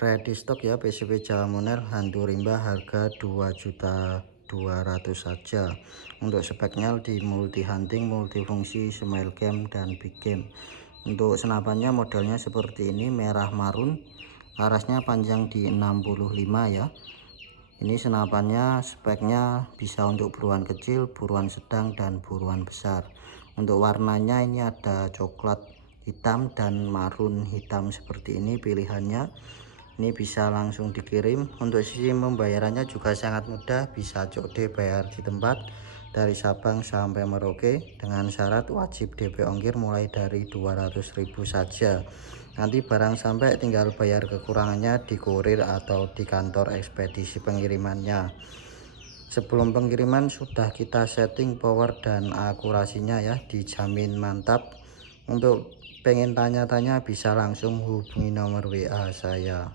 Ready stock ya PCB Jawa Monel hantu rimba harga 2.200.000 saja. Untuk speknya di multi hunting, multifungsi, smile cam dan big cam. Untuk senapannya modelnya seperti ini, merah marun, larasnya panjang di 65 ya. Ini senapannya speknya bisa untuk buruan kecil, buruan sedang dan buruan besar. Untuk warnanya ini ada coklat hitam dan marun hitam seperti ini pilihannya. Ini bisa langsung dikirim. Untuk sistem pembayarannya juga sangat mudah, bisa COD bayar di tempat dari Sabang sampai Merauke, dengan syarat wajib DP ongkir mulai dari 200.000 saja. Nanti barang sampai tinggal bayar kekurangannya di kurir atau di kantor ekspedisi pengirimannya. Sebelum pengiriman sudah kita setting power dan akurasinya ya, dijamin mantap. Untuk pengen tanya-tanya bisa langsung hubungi nomor WA saya.